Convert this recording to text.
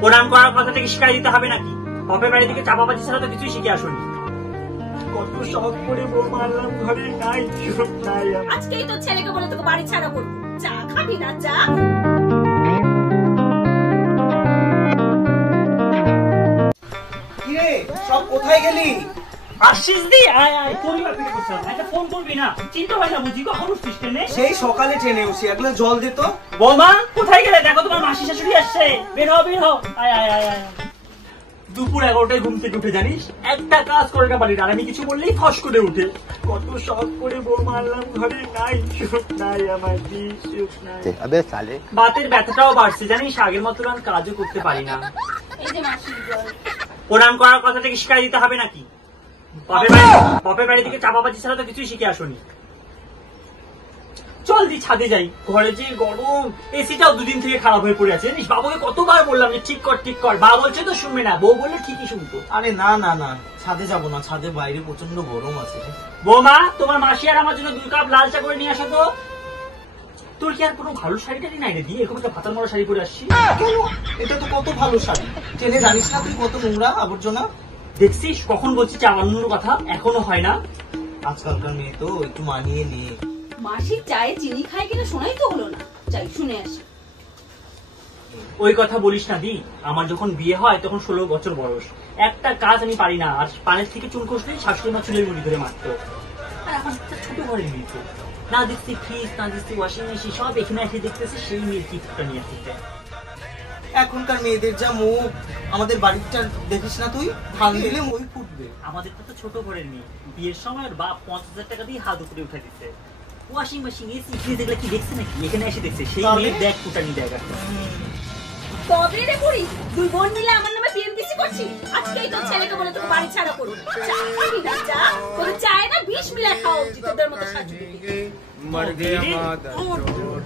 প্রণাম করার কথা থেকে শিখাই দিতে হবে নাকি? বাপের বাড়ি থেকে চাপাবাজি ছাড়া তো কিছুই শিখে আসুনি। কত শখ করে বউ মারলাম, ঘরে নাই সুখ নাই। আজকেই তো ছেলেকে বলে তোকে বাড়ি ছাড়া করবো। চা খাবি না? চা। কিরে সব কোথায় গেলি? আসিস দি, আয় আয়, পরিবার থেকে বসে একটা ফোন করবি না? চিন্তা হয় না বুঝি কখন উঠছিস ট্রেনে? সেই সকালে ট্রেনে উঠছি, একলা জল দে তো। বৌমা কোথায় গেলে? দেখো তোমার মাসি শাশুড়ি আসছে, বের হও বের হও। আয় আয় আয় আয়। দুপুর 11টায় ঘুম থেকে উঠে জানিস একটা কাজ করে না পারি না, আর আমি কিছু বললেই ফস করে উঠে। কত শখ করে বউ মারলাম, ঘরে নাই সুখ নাই, আমার সুখ নাই। আবে সালে বাতের ব্যথাটাও বাড়ছে জানিস, আগের মতো আমি কাজও করতে পারি না। এই যে মাসির জল। প্রণাম করার কথা থেকে শিখাই দিতে হবে নাকি? বাপের বাড়ি থেকে চাপাবাজি ছাড়া তো কিছুই শিখে আসুনি। চল দি ছাদে যাই, ঘরে যে গরম, এসিটাও দুদিন থেকে খারাপ হয়ে পড়ে আছে জানিস। বাবুকে কতবার বললাম যে ঠিক কর ঠিক কর, বাবা বলছে তো শুনবে না, বউ বললে ঠিকই শুনতো। আরে না না না, ছাদে যাবো না, ছাদে বাইরে প্রচন্ড গরম আছে। বৌমা তোমার মাসি আর আমার জন্য 2 কাপ লাল চা করে নিয়ে আসো তো। তোর কি আর কোনো ভালো শাড়িটারি নাই রে দিয়ে? এরকম একটা ভাতার মরা শাড়ি পরে আসছি। কেন? এটা তো কত ভালো শাড়ি। ট্রেনে জানিস না তুই কত নোংরা আবর্জনা? দেখছিস কখন বলছি চা বানানোর কথা, এখনো হয় না। আজকালকার মেয়ে তো একটু মানিয়ে নিয়ে। মাসির চায়ে চিনি খায় কিনা শোনাই তো হলো না। চাই শুনে আসি। ওই কথা বলিস না দি, আমার যখন বিয়ে হয় তখন 16 বছর বয়স, একটা কাজ আমি পারি না, আর পানের থেকে চুল খসলেই শাশুড়ি মা চুলের মুড়ি ধরে মারতো। আর এখন ছোট ঘরের মেয়ে তো, না দেখছি ফ্রিজ, না দেখছি ওয়াশিং মেশিন, সব এখানে এসে দেখতেছি সেই মেয়ের কিটটা নিয়ে আসতে। এখনকার মেয়েদের যা মুখ, আমাদের বাড়িটা দেখিস না তুই? ধান দিলে মই ফুটবে। আমাদের তো ছোট ঘরের মেয়ে, বিয়ের সময় ওর বাপ 50,000 টাকা দিয়ে হাত উপরে উঠে দিচ্ছে। ওয়াশিং মেশিন, এসি, ফ্রিজ এগুলো কি দেখছে নাকি? এখানে এসে দেখছে সেই মেয়ের দেখ ফুটানি দেখা। তবে রে বুড়ি, 2 বোন মিলে আমার নামে পিএমপিসি করছিস। আজকেই তো ছেলেকে বলে তোকে বাড়ি ছাড়া করবো। চা খাবি না? চা। তোর চায়ে না 20 মিলা খাওয়া উচিত তোদের মতো শাশুড়ি। মর গয়া মাদার চোদ।